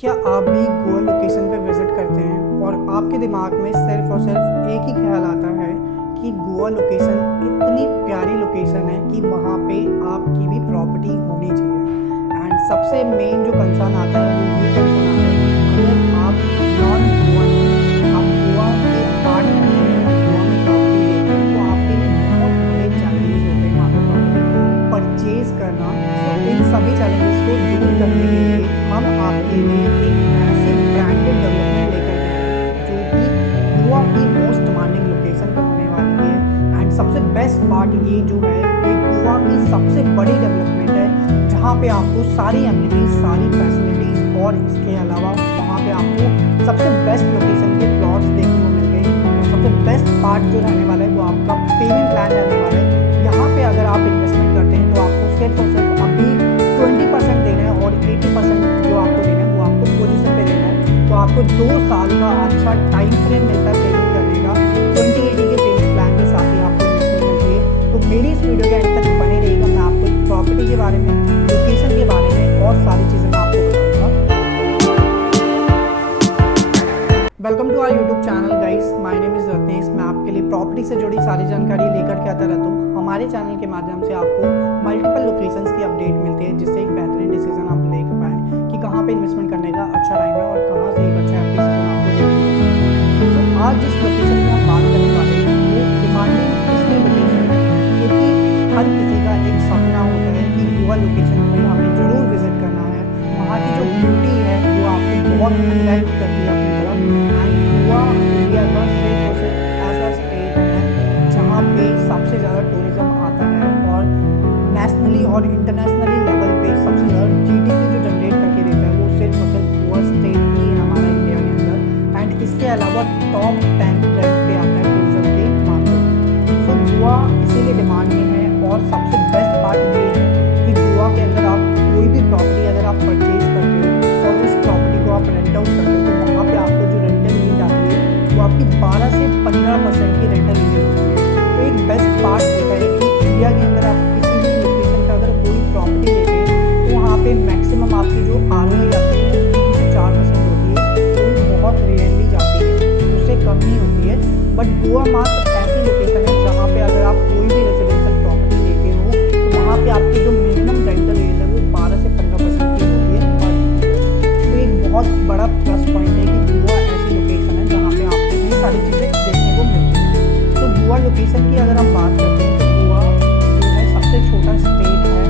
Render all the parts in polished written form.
क्या आप भी गोवा लोकेशन पे विज़िट करते हैं और आपके दिमाग में सिर्फ और सिर्फ एक ही ख्याल आता है कि गोवा लोकेशन इतनी प्यारी लोकेशन है कि वहाँ पे आपकी भी प्रॉपर्टी होनी चाहिए। एंड सबसे मेन जो कंसर्न आता है वो ये कंसर्न आता है कि अगर आप नॉन गोवन आप गोवा के पार्ट रहते हैं, आप गोवा में प्रॉपर्टी लेते हैं, तो आपके लिए बहुत बड़े चैलेंजेस होते हैं वहाँ पर प्रॉपर्टी परचेज करना। तो इन सभी चैलेंजेस को दूर करने के लिए हम आपके लिए एक ऐसी ब्रांडेड डेवलपमेंट लेकर के आए हैं जो कि गोवा की मोस्ट डिमांडिंग लोकेशन पर होने वाली है। एंड सबसे बेस्ट पार्ट ये जो है कि गोवा की सबसे बड़ी डेवलपमेंट है जहाँ पे आपको सारी एमिनिटीज, सारी फैसिलिटीज और इसके अलावा वहाँ पे आपको सबसे बेस्ट लोकेशन के प्लॉट्स देखने को मिल गए। और सबसे बेस्ट पार्ट जो रहने वाला है वो आपका पेमेंट प्लान रहने वाला है। यहाँ पे अगर आप इन्वेस्टमेंट करते हैं तो आपको सिर्फ और सिर्फ अभी 20% देना है और 80% जो आपको देना है वो आपको पोजीशन पे देना है। तो आपको 2 साल का अच्छा टाइम फ्रेम मिलता है पेमेंट करने का। 2080 के पेमेंट प्लान के साथ ही आपको इन्वेस्टमेंट मिलती है। तो मेरी इस वीडियो के एंड तक बने रहिएगा। मैं आपको प्रॉपर्टी के बारे में, लोकेशन के बारे में और सारी चीज़ें मैं आपको बताऊँगा। Welcome to our YouTube channel guys, my name is Ratnesh. मैं आपके लिए प्रॉपर्टी से जुड़ी सारी जानकारी लेकर के आता रहता हूँ। हमारे चैनल के माध्यम से आपको मल्टीपल लोकेशंस की अपडेट मिलती है जिससे एक बेहतरीन डिसीजन आप ले पाएँ कि कहाँ पे इन्वेस्टमेंट करने का अच्छा टाइम है और कहाँ से एक अच्छा एप्लीकेशन आपको लेना है। तो आज जिस लोकेशन की हम बात करने वाले हैं वो डिमांडिंग इसलिए लोकेशन है क्योंकि हर किसी का एक सपना होता है कि गोवा लोकेशन में हमें ज़रूर विजिट करना है। वहाँ की जो ब्यूटी है वो आपको बहुत अट्रैक्ट करती है अपनी तरफ। एंड गोवा इंडिया का सिर्फ और सिर्फ ऐसा स्टेट है जहाँ पे सबसे ज़्यादा टूरिज्म आता है और नेशनली और इंटरनेशनली लेवल पे सबसे ज़्यादा जीडीपी जो जनरेट करके देता है वो सिर्फ और सिर्फ गोवा स्टेट ही है हमारा इंडिया के अंदर। एंड इसके अलावा टॉप 10 रैंक पे आता है टूरिज्म के मामले में। सो गोवा इसीलिए डिमांड में है। और सबसे बेस्ट पार्ट ये है कि गोवा के अंदर आप कोई भी प्रॉपर्टी अगर आप परचेज करते हो और उस प्रॉपर्टी को आप रेंट आउट करते हो तो वहाँ पे आपको जो रेंटल यील्ड आती है वो आपकी 12 से 15% की रेंटल यील्ड होती है। तो एक बेस्ट पार्ट होता है कि इंडिया के अंदर आप किसी भी लोकेशन पर अगर कोई प्रॉपर्टी लेते हैं तो वहाँ पे मैक्सिमम आपकी जो ROI आती है वो 3 से 4% होती है। तो बहुत रेयरली जाती है, उससे कम ही होती है। बट गोवा मात्र ऐसी लोकेशन है जहाँ पे अगर आप कोई भी रेजिडेंशियल प्रॉपर्टी लेते हो तो वहाँ पे आपकी जो मिनिमम रेंटल यील्ड है वो 12 से 15% की होती है। तो एक बहुत बड़ा प्लस पॉइंट है कि गोवा ऐसी लोकेशन है जहाँ पे आपको ये सारी चीज़ें देखने को मिलती हैं। तो गोवा लोकेशन की अगर हम बात करते हैं तो गोवा जो है सबसे छोटा स्टेट है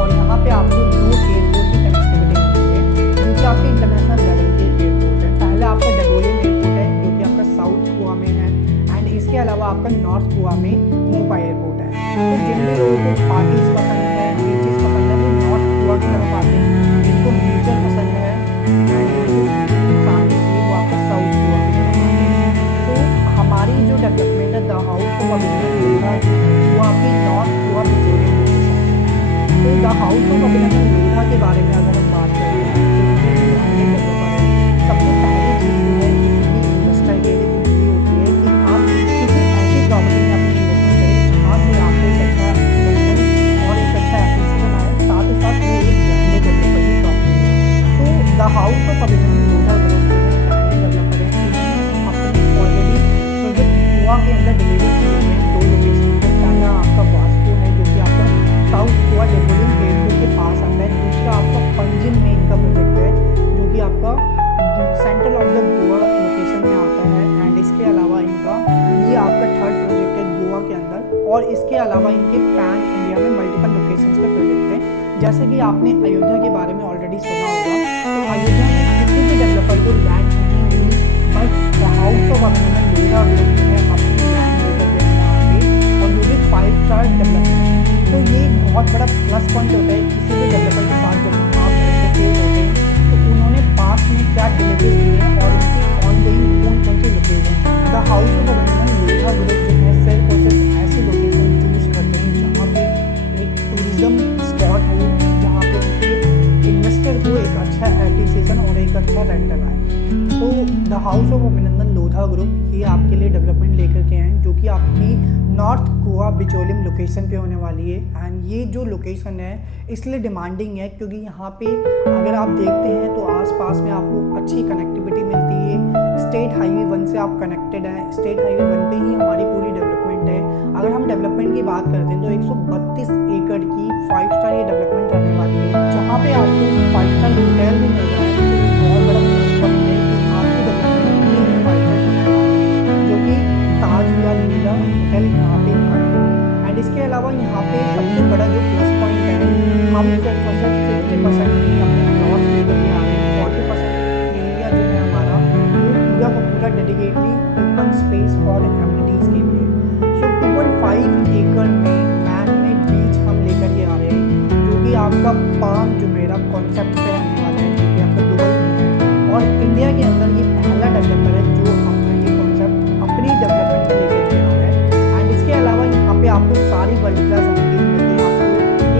और यहाँ पे आपको 2 एयरपोर्ट की कनेक्टिविटी मिलती है जो कि आपके इंटरनेशनल लेवल के एयरपोर्ट है। पहला आपका डगोलियम एयरपोर्ट है जो कि आपका साउथ गोवा में है। एंड इसके अलावा आपका नॉर्थ गोवा में मोपा एयरपोर्ट है। तो जिन भी लोगों को पार्टीज पसंद है, बीचेस पसंद है, वो नॉर्थ गोवा की तरफ आते हैं। जिनको नेचर पसंद है शांति चाहिए वो आपका साउथ गोवा की तरफ आते हैं। तो हमारी जो डेवलपमेंट है द हाउस ऑफ अभिनंदन लोधा वो आपकी नॉर्थ गोवा पिजोरियम लोकेशन है। तो द हाउस ऑफ अभिनंदन लोधा के बारे में अगर हम बात करें सबसे पहली चीज़ जो है किसी भी इन्वेस्टर के लिए ये होती है कि आप किसी ऐसी प्रॉपर्टी में अपनी इन्वेस्टमेंट करें जहाँ से आपको एक अच्छा रेंटल और एक अच्छा एप्लीकेशन आए, साथ ही साथ वो एक ब्रांडेड डेवलपर की प्रॉपर्टी है। तो द हाउस ऑफ अभिनंदन लोधा ग्रुप जो है ब्रांडेड डेवलपर है, अपने ऑलरेडी प्रोजेक्ट गोवा के अंदर डिलीवरी किए हुए हैं 2 लोकेशन पे। पहला आपका वास्को है जो कि आपका साउथ गोवा डेवोलियम एयरपोर्ट के पास आता है। दूसरा आपका पंजिम में इनका प्रोजेक्ट है जो कि आपका central of the Goa location में आता है। एंड इसके अलावा इनका ये आपका 3rd प्रोजेक्ट है गोवा के अंदर। और इसके अलावा इनके पैन इंडिया में मल्टीपल लोकेशंस पे प्रोजेक्ट है। जैसे कि आपने अयोध्या के बारे में ऑलरेडी सुना होगा, तो अयोध्या में किसी भी डेवलपर को लैंड नहीं मिली, बट द हाउस ऑफ अभिनंदन लोधा ग्रुप जो है अपनी लैंड लेकर के यहाँ पे और वो भी 5 स्टार डेवलपमेंट। तो ये एक बहुत बड़ा प्लस पॉइंट होता है किसी भी डेवलपर के साथ जब आप एसोसिएट होते हैं तो उन्होंने पास में क्या डिलीवरीज दी है और उनकी ऑनगोइंग कौन से लोकेशन। द हाउस ऑफ अभिनंदन लोधा ग्रुप जो है सिर्फ और सिर्फ ऐसी लोकेशन चूज करते हैं जहाँ पे एक टूरिज्म स्पॉट हो, जहाँ पे उनके इन्वेस्टर को एक द हाउस ऑफ अभिनंदन लोधा ग्रुप ये आपके लिए डेवलपमेंट लेकर के आए हैं, जो कि आपकी नॉर्थ गोवा बिचौलिम लोकेशन पे होने वाली है। एंड ये जो लोकेशन है इसलिए डिमांडिंग है क्योंकि यहाँ पे अगर आप देखते हैं तो आसपास में आपको अच्छी कनेक्टिविटी मिलती है। स्टेट हाईवे 1 से आप कनेक्टेड हैं, स्टेट हाईवे 1 पे ही हमारी पूरी डेवलपमेंट है। अगर हम डेवलपमेंट की बात करते हैं तो 132 एकड़ की 5 स्टार ये डेवलपमेंट रहने वाली है, जहाँ पे आपको 5 स्टार होटल भी मिल रहा है। तो बहुत बड़ा प्लस पॉइंट है कि आपकी डेवलपमेंट में 5 स्टार होटल है, जो कि ताज या लीला होटल यहाँ पे आएगा। एंड इसके अलावा यहाँ पे सबसे बड़ा जो प्लस पॉइंट है, हम सिर्फ 60% ही अपने प्लॉट्स लेकर के आ रहे हैं। 40% एरिया जो है हमारा वो पूरा का पूरा डेडिकेटली ओपन स्पेस और एमिनिटीज़ के लिए। सो 2.5 एकड़ में मैन मेड बीच हम लेकर के आ रहे हैं, जो कि आपका पाम जुमेरा कॉन्सेप्ट पे आने वाला है, जो कि आपका दुबई में है। और इंडिया के अंदर ये पहला डेवलपर है जो अपना ये कॉन्सेप्ट अपनी डेवलपमेंट पे लेकर के आ रहा है। एंड इसके अलावा यहाँ पे आपको सारी वर्ल्ड क्लास एमिनिटीज मिलती है। आपको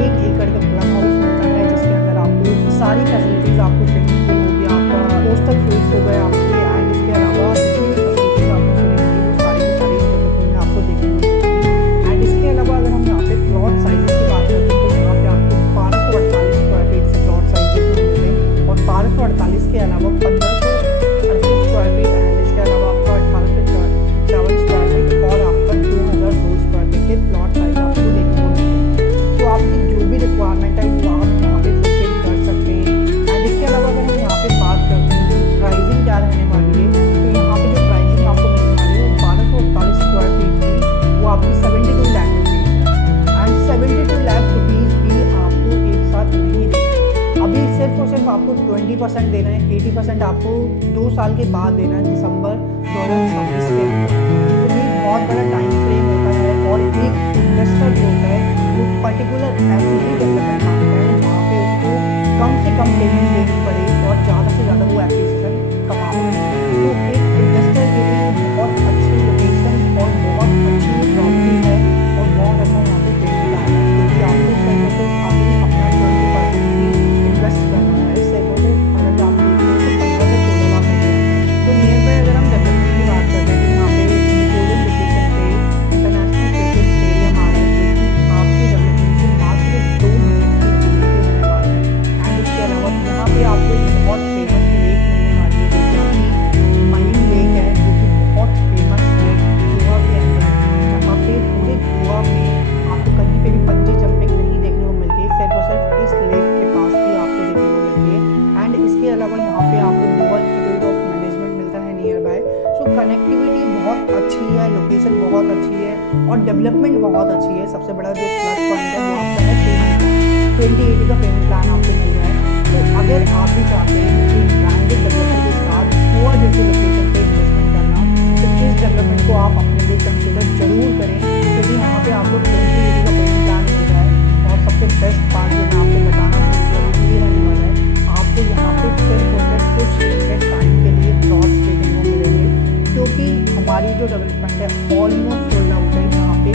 1 एकड़ का क्लब हाउस मिलता है, जिसके अंदर आपको सारी फैसिलिटीज़, आपको स्विमिंग पूल हो गया, आपका कोस्टल स्वीट्स हो गए आपके। एंड इसके अलावा जितनी भी फैसिलिटीज़ आपको मिलेंगी वो सारी की सारी डेवलपमेंट में आपको देखने को मिलेगी। एंड इसके अलावा अगर हम यहाँ पे प्लॉट साइज की बात करते हैं तो यहाँ पे आपको 1248 स्क्वायर फीट से प्लॉट साइज देखने को मिलते हैं। और 1248 के अलावा 1538 स्क्वायर फीट, एंड इसके अलावा आपका 1857 स्क्वायर फीट और आपका 2002 स्क्वायर फीट के प्लॉट साइज आपको देखने को मिलते हैं। तो आपकी जो भी रिक्वायरमेंट है वो आप यहाँ पे फुलफिल कर सकते हैं। एंड इसके अलावा अगर हम यहाँ पे बात करते हैं कि प्राइसिंग क्या रहने वाली है, तो यहाँ पे जो प्राइसिंग आपको मिलने वाली है वो 1248 स्क्वायर फीट की वो आपकी 72 लाख रुपीज़ है। एंड 72 लाख रुपीज़ भी आपको एक साथ नहीं देना, अभी सिर्फ और सिर्फ आपको 20% देना है। 80% आपको 2 साल के बाद देना है, दिसंबर 2026 के अंदर। तो ये बहुत बड़ा टाइम फ्रेम होता है। और एक इन्वेस्टर जो होता है वो पर्टिकुलर ऐसी ही डेवलपमेंट मांगता है जहाँ पे उसको कम से कम पेमेंट देनी पड़े और ज़्यादा से ज़्यादा वो एप्रिसिएशन कमा पाए। तो एक इन्वेस्टर के लिए बहुत अच्छी लोकेशन और बहुत अच्छी प्रॉपर्टी है और बहुत अच्छा यहाँ पे पेमेंट आना है, क्योंकि आपको सिर्फ और सिर्फ अभी अपना 20% इन्वेस्ट करना है। सिर्फ और सिर्फ अगर आप देखते हैं तो 15 से 16 लाख रुपये है। तो नियर बाय अगर हम डेवलपमेंट की बात करते हैं तो यहाँ पे निकोलियन लोकेशन पे इंटरनेशनल क्रिकेट स्टेडियम आ रहा है, जो कि आपकी डेवलपमेंट से मात्र 2 मिनट की दूरी पे होने वाला है। एंड इसके अलावा यहाँ पे आपको एक बहुत फेमस लेक मिलने वाली है, जो कि महीन लेक है, जो कि बहुत फेमस है गोवा के अंदर, जहाँ पे पूरे गोवा में आपको कहीं पे भी पंजी जंपिंग नहीं देखने को मिलती है, सिर्फ और सिर्फ इस लेक के पास ही आपको देखने को मिलती है। एंड इसके अलावा यहाँ पे आपको गोवा इंस्टीट्यूट ऑफ मैनेजमेंट मिलता है नियर बाय। सो कनेक्टिविटी बहुत अच्छी है, लोकेशन बहुत अच्छी है और डेवलपमेंट बहुत अच्छी है। सबसे बड़ा जो प्लस पॉइंट है वो आपका है पेमेंट प्लान। 2080 का पेमेंट प्लान आपको मिल रहा है। तो अगर आप भी चाहते हैं कि ब्रांडेड डेवलपर के साथ गोवा जैसी लोकेशन पे इन्वेस्टमेंट करना, तो इस डेवलपमेंट को आप अपने लिए कंसिडर जरूर करें, क्योंकि यहाँ पे आपको 2080 का पेमेंट प्लान मिल रहा है। और सबसे बेस्ट पार्ट जो मैं आपको बताना ये रहने वाला है, आपको यहाँ पे सिर्फ और सिर्फ कुछ लिमिटेड टाइम के लिए प्लॉट्स देखने को मिलेंगे, क्योंकि हमारी जो डेवलपमेंट है ऑलमोस्ट सोल्ड आउट है। यहाँ पे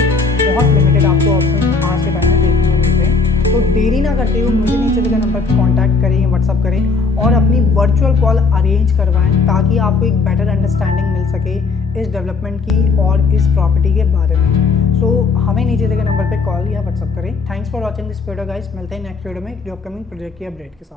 बहुत लिमिटेड आपको ऑप्शन आज के टाइम में देखने को मिलते हैं। तो देरी ना करते हुए मुझे नीचे दिए गए नंबर पर कॉन्टैक्ट करें या व्हाट्सअप करें और अपनी वर्चुअल कॉल अरेंज करवाएं, ताकि आपको एक बेटर अंडरस्टैंडिंग मिल सके इस डेवलपमेंट की और इस प्रॉपर्टी के बारे में। सो हमें नीचे दिए गए नंबर पर कॉल या व्हाट्सअप करें। Thanks for watching this video guys. मिलते हैं नेक्स्ट वीडियो में जो अपकमिंग प्रोजेक्ट की अपडेट के साथ।